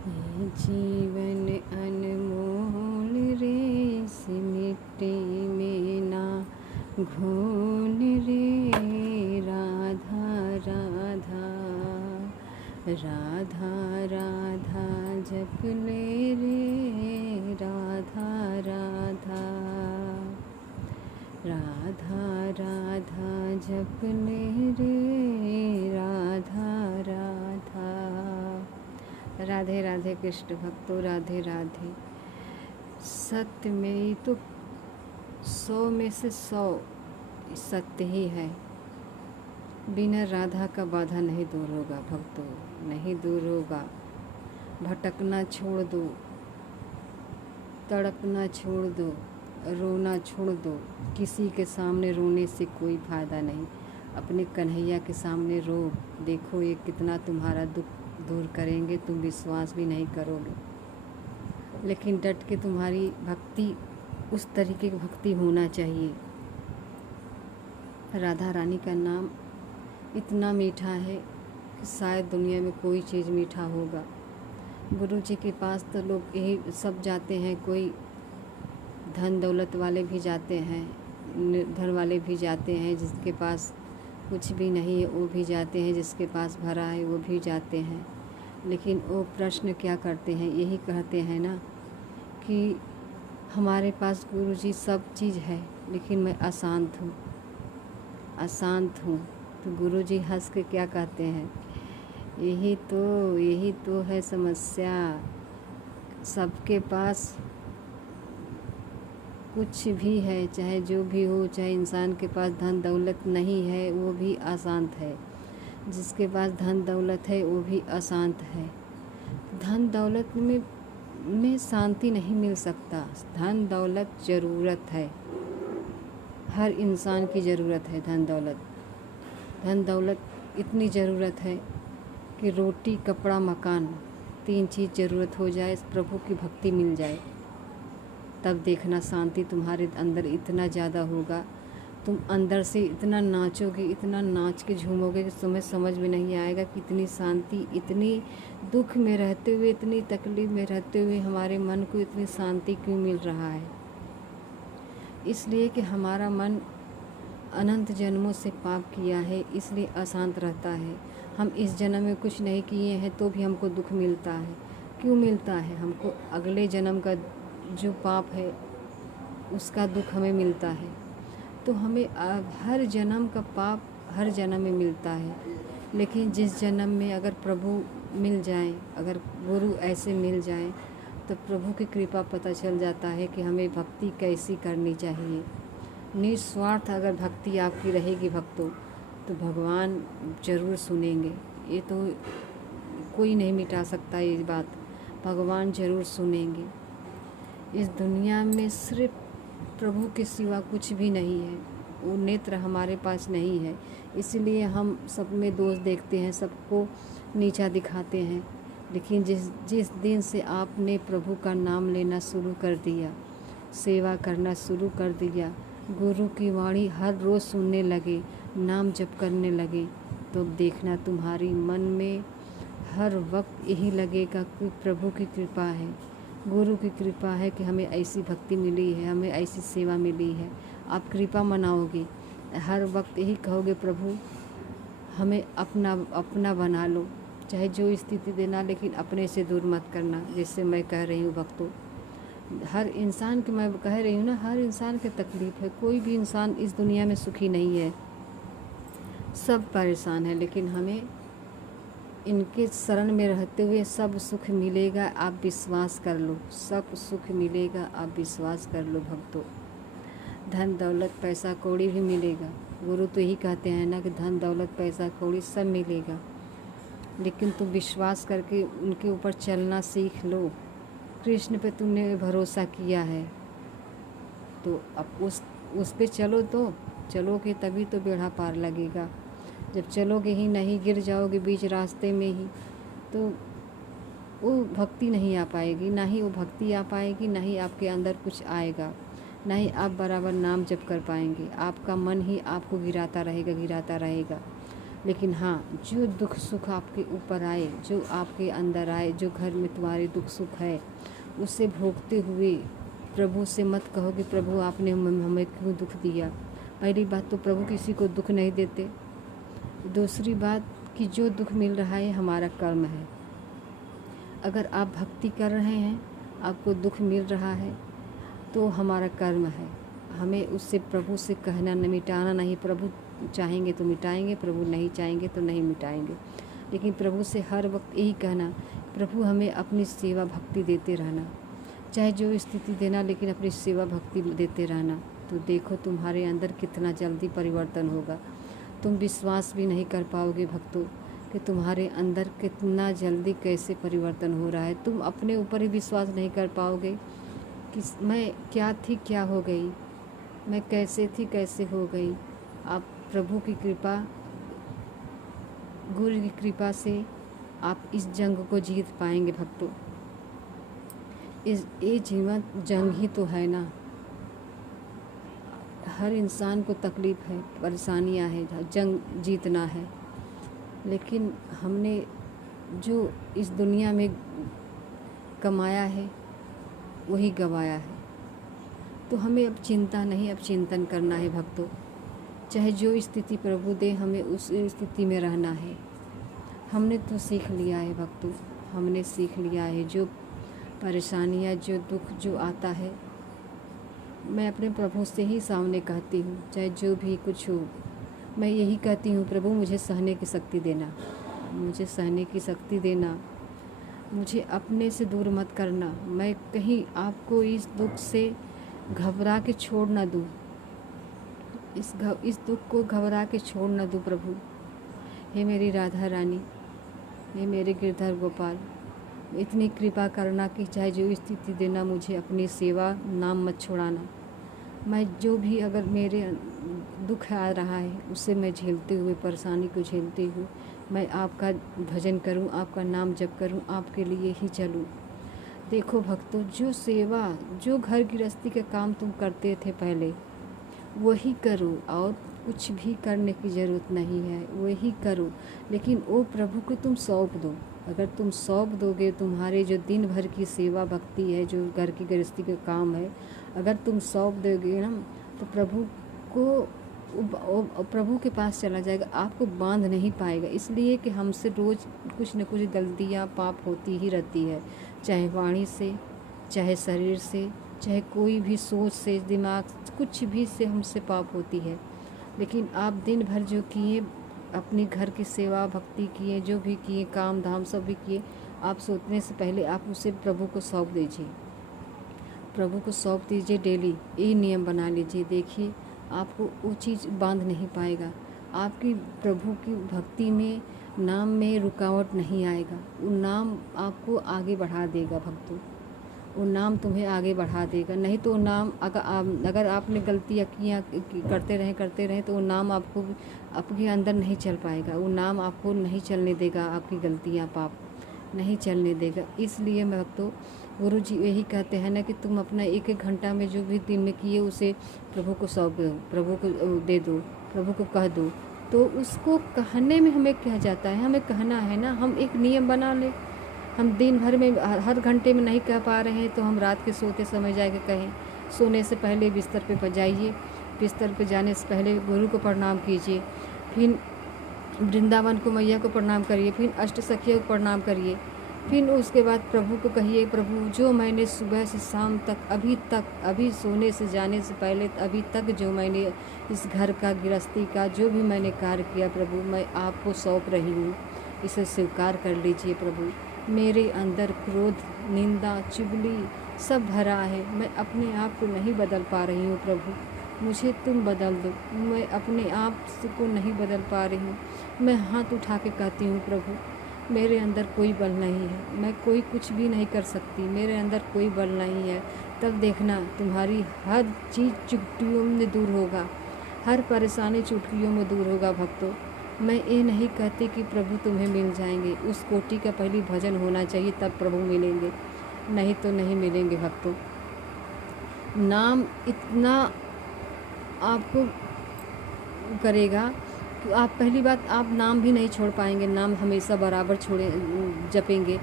ये जीवन अनमोल रे, इस मिट्टी में ना घोल रे। राधा राधा राधा राधा जप ले रे। राधा राधा राधा राधा जप ले रे। राधा राधा। राधे राधे कृष्ण भक्तों, राधे राधे। सत्य में ही तो 100 में से 100 सत्य ही है। बिना राधा का बाधा नहीं दूर होगा भक्तों, नहीं दूर होगा। भटकना छोड़ दो, तड़पना छोड़ दो, रोना छोड़ दो। किसी के सामने रोने से कोई फ़ायदा नहीं। अपने कन्हैया के सामने रो, देखो ये कितना तुम्हारा दुख दूर करेंगे। तुम विश्वास भी नहीं करोगे। लेकिन डट के तुम्हारी भक्ति उस तरीके की भक्ति होना चाहिए। राधा रानी का नाम इतना मीठा है कि शायद दुनिया में कोई चीज़ मीठा होगा। गुरु जी के पास तो लोग यही सब जाते हैं। कोई धन दौलत वाले भी जाते हैं, निर्धन वाले भी जाते हैं। जिसके पास कुछ भी नहीं है वो भी जाते हैं, जिसके पास भरा है वो भी जाते हैं। लेकिन वो प्रश्न क्या करते हैं, यही कहते हैं ना कि हमारे पास गुरु जी सब चीज़ है लेकिन मैं अशांत हूँ, अशांत हूँ। तो गुरु जी हंस के क्या कहते हैं, यही तो है समस्या। सबके पास कुछ भी है, चाहे जो भी हो, चाहे इंसान के पास धन दौलत नहीं है वो भी अशांत है, जिसके पास धन दौलत है वो भी अशांत है। धन दौलत में शांति नहीं मिल सकता। धन दौलत ज़रूरत है, हर इंसान की ज़रूरत है। धन दौलत इतनी ज़रूरत है कि रोटी कपड़ा मकान 3 चीज़ ज़रूरत हो जाए, प्रभु की भक्ति मिल जाए, तब देखना शांति तुम्हारे अंदर इतना ज़्यादा होगा। तुम अंदर से इतना नाचोगे, इतना नाच के झूमोगे कि तुम्हें समझ में नहीं आएगा कि इतनी शांति, इतनी दुख में रहते हुए, इतनी तकलीफ़ में रहते हुए हमारे मन को इतनी शांति क्यों मिल रहा है। इसलिए कि हमारा मन अनंत जन्मों से पाप किया है, इसलिए अशांत रहता है। हम इस जन्म में कुछ नहीं किए हैं तो भी हमको दुख मिलता है। क्यों मिलता है हमको? अगले जन्म का जो पाप है उसका दुख हमें मिलता है। तो हमें हर जन्म का पाप हर जन्म में मिलता है। लेकिन जिस जन्म में अगर प्रभु मिल जाए, अगर गुरु ऐसे मिल जाए, तो प्रभु की कृपा पता चल जाता है कि हमें भक्ति कैसी करनी चाहिए। निस्वार्थ अगर भक्ति आपकी रहेगी भक्तों, तो भगवान ज़रूर सुनेंगे। ये तो कोई नहीं मिटा सकता ये बात, भगवान ज़रूर सुनेंगे। इस दुनिया में सिर्फ प्रभु के सिवा कुछ भी नहीं है। वो नेत्र हमारे पास नहीं है, इसलिए हम सब में दोष देखते हैं, सबको नीचा दिखाते हैं। लेकिन जिस दिन से आपने प्रभु का नाम लेना शुरू कर दिया, सेवा करना शुरू कर दिया, गुरु की वाणी हर रोज़ सुनने लगे, नाम जप करने लगे, तो देखना तुम्हारी मन में हर वक्त यही लगेगा कि प्रभु की कृपा है, गुरु की कृपा है कि हमें ऐसी भक्ति मिली है, हमें ऐसी सेवा मिली है। आप कृपा मनाओगे, हर वक्त यही कहोगे प्रभु हमें अपना बना लो, चाहे जो स्थिति देना, लेकिन अपने से दूर मत करना। जैसे मैं कह रही हूँ भक्तों, हर इंसान की, मैं कह रही हूँ ना, हर इंसान की तकलीफ़ है। कोई भी इंसान इस दुनिया में सुखी नहीं है, सब परेशान है। लेकिन हमें इनके शरण में रहते हुए सब सुख मिलेगा, आप विश्वास कर लो। सब सुख मिलेगा, आप विश्वास कर लो भक्तों। धन दौलत पैसा कौड़ी भी मिलेगा। गुरु तो यही कहते हैं ना कि धन दौलत पैसा कौड़ी सब मिलेगा, लेकिन तुम विश्वास करके उनके ऊपर चलना सीख लो। कृष्ण पे तुमने भरोसा किया है तो अब उस पे चलो, तो चलोगे तभी तो बेड़ा पार लगेगा। जब चलोगे ही नहीं, गिर जाओगे बीच रास्ते में ही, तो वो भक्ति नहीं आ पाएगी। ना ही वो भक्ति आ पाएगी, ना ही आपके अंदर कुछ आएगा, ना ही आप बराबर नाम जप कर पाएंगे। आपका मन ही आपको गिराता रहेगा, गिराता रहेगा। लेकिन हाँ, जो दुख सुख आपके ऊपर आए, जो आपके अंदर आए, जो घर में तुम्हारे दुख सुख है, उसे भोगते हुए प्रभु से मत कहो कि प्रभु आपने हमें क्यों दुख दिया। पहली बात तो प्रभु किसी को दुख नहीं देते। दूसरी बात कि जो दुख मिल रहा है हमारा कर्म है। अगर आप भक्ति कर रहे हैं, आपको दुख मिल रहा है तो हमारा कर्म है। हमें उससे प्रभु से कहना न मिटाना नहीं। प्रभु चाहेंगे तो मिटाएंगे, प्रभु नहीं चाहेंगे तो नहीं मिटाएंगे। लेकिन प्रभु से हर वक्त यही कहना, प्रभु हमें अपनी सेवा भक्ति देते रहना, चाहे जो स्थिति देना, लेकिन अपनी सेवा भक्ति देते रहना। तो देखो तुम्हारे अंदर कितना जल्दी परिवर्तन होगा। तुम विश्वास भी नहीं कर पाओगे भक्तों कि तुम्हारे अंदर कितना जल्दी कैसे परिवर्तन हो रहा है। तुम अपने ऊपर ही विश्वास नहीं कर पाओगे कि मैं क्या थी क्या हो गई, मैं कैसे थी कैसे हो गई। आप प्रभु की कृपा, गुरु की कृपा से आप इस जंग को जीत पाएंगे भक्तों। ये जीवन जंग ही तो है ना। हर इंसान को तकलीफ़ है, परेशानियां है, जंग जीतना है। लेकिन हमने जो इस दुनिया में कमाया है वही गवाया है। तो हमें अब चिंता नहीं, अब चिंतन करना है भक्तों। चाहे जो स्थिति प्रभु दे, हमें उस स्थिति में रहना है। हमने तो सीख लिया है भक्तों, हमने सीख लिया है। जो परेशानियाँ, जो दुख जो आता है, मैं अपने प्रभु से ही सामने कहती हूँ। चाहे जो भी कुछ हो, मैं यही कहती हूँ, प्रभु मुझे सहने की शक्ति देना, मुझे सहने की शक्ति देना। मुझे अपने से दूर मत करना। मैं कहीं आपको इस दुख से घबरा के छोड़ ना दूँ, इस दुख को घबरा के छोड़ ना दूँ प्रभु। हे मेरी राधा रानी, हे मेरे गिरधर गोपाल, इतनी कृपा करना कि चाहे जो स्थिति देना, मुझे अपनी सेवा नाम मत छोड़ाना। मैं जो भी अगर मेरे दुख आ रहा है उसे मैं झेलते हुए, परेशानी को झेलते हुए मैं आपका भजन करूं, आपका नाम जप करूं, आपके लिए ही चलूं। देखो भक्तों, जो सेवा, जो घर गृहस्थी का काम तुम करते थे पहले, वही करो और कुछ भी करने की ज़रूरत नहीं है, वही करो। लेकिन वो प्रभु को तुम सौंप दो। अगर तुम सौंप दोगे, तुम्हारे जो दिन भर की सेवा भक्ति है, जो घर की गृहस्थी का काम है, अगर तुम सौंप दोगे ना, तो प्रभु के पास चला जाएगा, आपको बांध नहीं पाएगा। इसलिए कि हमसे रोज़ कुछ न कुछ गलतियाँ पाप होती ही रहती है, चाहे वाणी से, चाहे शरीर से, चाहे कोई भी सोच से, दिमाग, कुछ भी से हमसे पाप होती है। लेकिन आप दिन भर जो किए, अपनी घर की सेवा भक्ति किए, जो भी किए, काम धाम सब भी किए, आप सोचने से पहले आप उसे प्रभु को सौंप दीजिए, प्रभु को सौंप दीजिए। डेली ये नियम बना लीजिए। देखिए आपको वो चीज़ बांध नहीं पाएगा। आपकी प्रभु की भक्ति में, नाम में रुकावट नहीं आएगा। वो नाम आपको आगे बढ़ा देगा भक्तों, वो नाम तुम्हें आगे बढ़ा देगा। नहीं तो नाम अगर आपने गलतियाँ करते रहें तो वो नाम आपको आपके अंदर नहीं चल पाएगा। वो नाम आपको नहीं चलने देगा, आपकी गलतियाँ पाप नहीं चलने देगा। इसलिए मैं भक्तों, गुरु जी यही कहते हैं ना कि तुम अपना एक एक घंटा में जो भी दिन में किए उसे प्रभु को सौंप दो, प्रभु को दे दो, प्रभु को कह दो। तो उसको कहने में हमें क्या जाता है, हमें कहना है ना। हम एक नियम बना लें, हम दिन भर में हर घंटे में नहीं कह पा रहे हैं तो हम रात के सोते समय जाके कहें। सोने से पहले बिस्तर पे जाइए, बिस्तर पे जाने से पहले गुरु को प्रणाम कीजिए, फिर वृंदावन को मैया को प्रणाम करिए, फिर अष्ट सखियों को प्रणाम करिए, फिर उसके बाद प्रभु को कहिए, प्रभु जो मैंने सुबह से शाम तक अभी सोने से जाने से पहले अभी तक जो मैंने इस घर का गृहस्थी का जो भी मैंने कार्य किया, प्रभु मैं आपको सौंप रही हूँ, इसे स्वीकार कर लीजिए प्रभु। मेरे अंदर क्रोध, निंदा, चुगली सब भरा है, मैं अपने आप को नहीं बदल पा रही हूँ प्रभु, मुझे तुम बदल दो। मैं अपने आप को नहीं बदल पा रही हूँ। मैं हाथ उठा के कहती हूँ, प्रभु मेरे अंदर कोई बल नहीं है, मैं कोई कुछ भी नहीं कर सकती, मेरे अंदर कोई बल नहीं है। तब देखना तुम्हारी हर चीज़ चुटकियों में दूर होगा, हर परेशानी चुटकियों में दूर होगा भक्तों। मैं ये नहीं कहती कि प्रभु तुम्हें मिल जाएंगे, उस कोटि का पहली भजन होना चाहिए तब प्रभु मिलेंगे, नहीं तो नहीं मिलेंगे भक्तों। नाम इतना आपको करेगा आप पहली बात आप नाम भी नहीं छोड़ पाएंगे, नाम हमेशा बराबर छोड़े जपेंगे।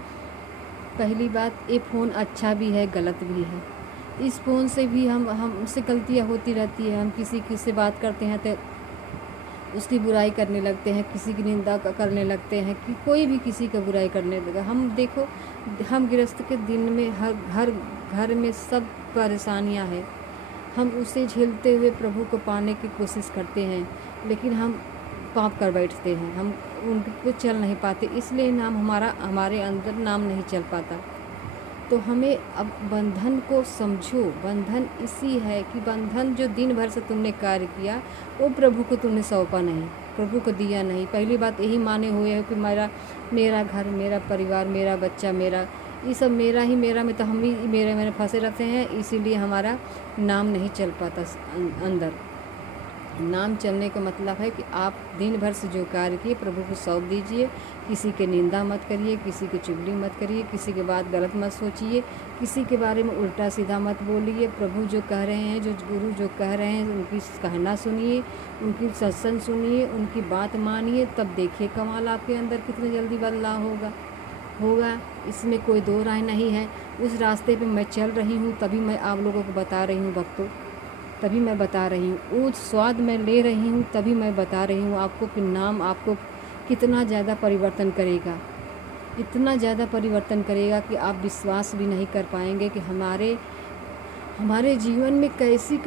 पहली बात ये फ़ोन अच्छा भी है गलत भी है। इस फ़ोन से भी हमसे गलतियाँ होती रहती है। हम किसी से बात करते हैं तो उसकी बुराई करने लगते हैं, किसी की निंदा करने लगते हैं, कि कोई भी किसी का बुराई करने लगा। हम देखो, हम गृहस्थ के दिन में हर घर में सब परेशानियां हैं। हम उसे झेलते हुए प्रभु को पाने की कोशिश करते हैं, लेकिन हम पाप कर बैठते हैं, हम उन पे चल नहीं पाते, इसलिए नाम हमारे अंदर नाम नहीं चल पाता। तो हमें अब बंधन को समझो। बंधन इसी है कि बंधन जो दिन भर से तुमने कार्य किया वो प्रभु को तुमने सौंपा नहीं, प्रभु को दिया नहीं। पहली बात यही माने हुए है कि मेरा घर, मेरा परिवार, मेरा बच्चा, मेरा ये सब मेरा ही मेरा में, तो हम ही मेरे में फंसे रहते हैं, इसीलिए हमारा नाम नहीं चल पाता अंदर। नाम चलने का मतलब है कि आप दिन भर से जो कार्य किए प्रभु को सौंप दीजिए। किसी के निंदा मत करिए, किसी की चुगली मत करिए, किसी के बात गलत मत सोचिए, किसी के बारे में उल्टा सीधा मत बोलिए। प्रभु जो कह रहे हैं, जो गुरु जो कह रहे हैं, उनकी कहना सुनिए, उनकी सत्संग सुनिए, उनकी बात मानिए, तब देखिए कमाल आपके अंदर कितनी जल्दी बदलाव होगा। इसमें कोई दो राय नहीं है। उस रास्ते पे मैं चल रही हूँ, तभी मैं आप लोगों को बता रही हूँ भक्तों, तभी मैं बता रही हूँ। वो स्वाद मैं ले रही हूँ, तभी मैं बता रही हूँ आपको कि नाम आपको कितना ज़्यादा परिवर्तन करेगा, इतना ज़्यादा परिवर्तन करेगा कि आप विश्वास भी नहीं कर पाएंगे कि हमारे जीवन में कैसी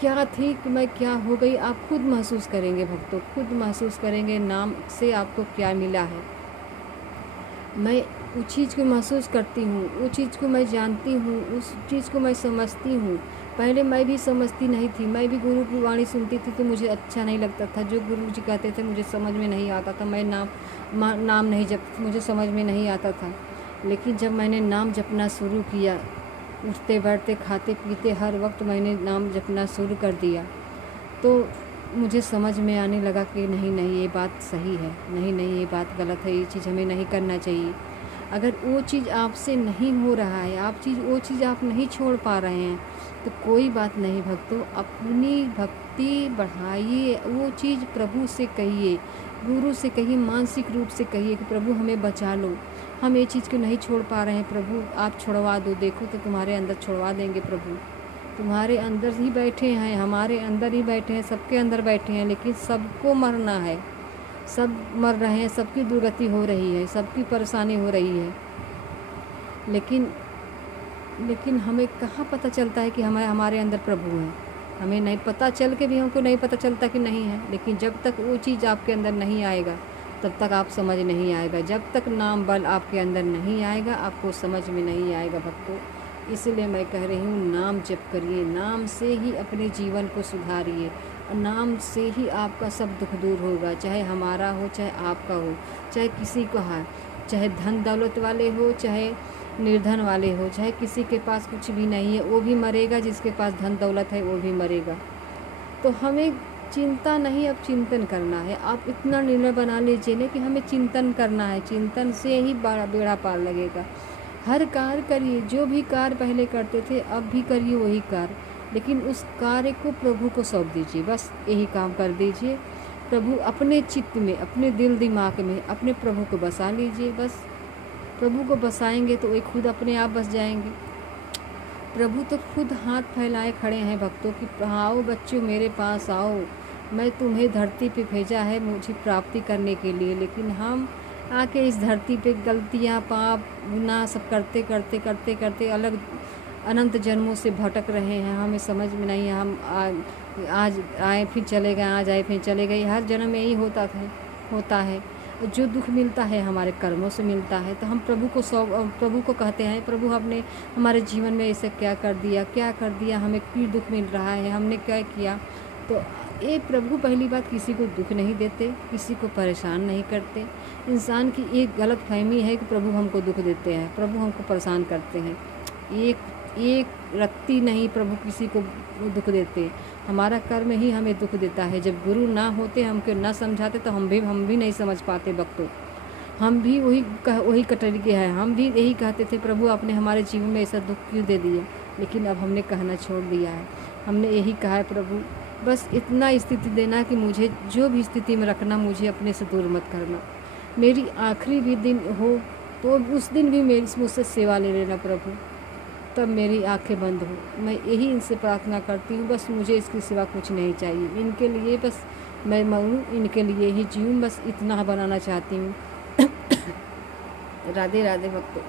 क्या थी कि मैं क्या हो गई। आप खुद महसूस करेंगे भक्तों, खुद महसूस करेंगे नाम से आपको क्या मिला है। मैं उस चीज़ को महसूस करती हूँ, उस चीज़ को मैं जानती हूँ, उस चीज़ को मैं समझती हूँ। पहले मैं भी समझती नहीं थी, मैं भी गुरु की वाणी सुनती थी तो मुझे अच्छा नहीं लगता था। जो गुरु जी कहते थे मुझे समझ में नहीं आता था। मैं नाम नहीं जपती, मुझे समझ में नहीं आता था। लेकिन जब मैंने नाम जपना शुरू किया, उठते बैठते खाते पीते हर वक्त मैंने नाम जपना शुरू कर दिया, तो मुझे समझ में आने लगा कि नहीं ये बात सही है, नहीं ये बात गलत है, ये चीज़ हमें नहीं करना चाहिए। अगर वो चीज़ आपसे नहीं हो रहा है, वो चीज़ आप नहीं छोड़ पा रहे हैं, तो कोई बात नहीं भक्तों, अपनी भक्ति बढ़ाइए। वो चीज़ प्रभु से कहिए, गुरु से कहिए, मानसिक रूप से कहिए कि प्रभु हमें बचा लो, हम ये चीज़ को नहीं छोड़ पा रहे हैं, प्रभु आप छुड़वा दो। देखो तो तुम्हारे अंदर छुड़वा देंगे प्रभु। तुम्हारे अंदर ही बैठे हैं, हमारे अंदर ही बैठे हैं, सबके अंदर बैठे हैं, लेकिन सबको मरना है, सब मर रहे हैं, सबकी दुर्गति हो रही है, सबकी परेशानी हो रही है। लेकिन हमें कहाँ पता चलता है कि हमारे अंदर प्रभु हैं। हमें नहीं पता चल के भी हमको नहीं पता चलता कि नहीं है। लेकिन जब तक वो चीज़ आपके अंदर नहीं आएगा तब तक आप समझ नहीं आएगा। जब तक नाम बल आपके अंदर नहीं आएगा आपको समझ में नहीं आएगा भक्तों। इसलिए मैं कह रही हूँ, नाम जप करिए, नाम से ही अपने जीवन को सुधारिए, और नाम से ही आपका सब दुख दूर होगा। चाहे हमारा हो, चाहे आपका हो, चाहे किसी का है, चाहे धन दौलत वाले हो, चाहे निर्धन वाले हो, चाहे किसी के पास कुछ भी नहीं है वो भी मरेगा, जिसके पास धन दौलत है वो भी मरेगा। तो हमें चिंता नहीं, अब चिंतन करना है। आप इतना निर्णय बना लीजिए ना कि हमें चिंतन करना है, चिंतन से ही बेड़ा पार लगेगा। हर कार्य करिए, जो भी कार्य पहले करते थे अब भी करिए वही कार्य, लेकिन उस कार्य को प्रभु को सौंप दीजिए। बस यही काम कर दीजिए। प्रभु अपने चित्त में, अपने दिल दिमाग में अपने प्रभु को बसा लीजिए। बस प्रभु को बसाएंगे तो वे खुद अपने आप बस जाएंगे। प्रभु तो खुद हाथ फैलाए खड़े हैं भक्तों की, आओ बच्चों मेरे पास आओ, मैं तुम्हें धरती पे भेजा है मुझे प्राप्ति करने के लिए। लेकिन हम आके इस धरती पे गलतियाँ, पाप, गुनाह सब करते अलग अनंत जन्मों से भटक रहे हैं। हमें समझ में नहीं है, हम आज आए फिर चले गए, आज आए फिर चले गए, हर जन्म में यही होता है। जो दुख मिलता है हमारे कर्मों से मिलता है। तो हम प्रभु को कहते हैं, प्रभु आपने हमारे जीवन में ऐसे क्या कर दिया, हमें क्यों दुख मिल रहा है, हमने क्या किया। तो ये प्रभु पहली बात किसी को दुख नहीं देते, किसी को परेशान नहीं करते। इंसान की एक गलत फहमी है कि प्रभु हमको दुख देते हैं, प्रभु हमको परेशान करते हैं। एक रत्ती नहीं प्रभु किसी को दुख देते, हमारा कर्म ही हमें दुख देता है। जब गुरु ना होते, हमको ना समझाते, तो हम भी नहीं समझ पाते भक्तों। हम भी वही कटरी के हैं, हम भी यही कहते थे प्रभु आपने हमारे जीवन में ऐसा दुख क्यों दे दिया। लेकिन अब हमने कहना छोड़ दिया है, हमने यही कहा है प्रभु बस इतना स्थिति देना कि मुझे जो भी स्थिति में रखना, मुझे अपने से दूर मत करना। मेरी आखिरी भी दिन हो तो उस दिन भी मेरी मुझसे सेवा ले लेना प्रभु, तब मेरी आंखें बंद हो। मैं यही इनसे प्रार्थना करती हूँ, बस मुझे इसके सिवा कुछ नहीं चाहिए। इनके लिए बस मैं मरूँ, इनके लिए ही जीऊँ, बस इतना बनाना चाहती हूँ। राधे राधे भक्तों।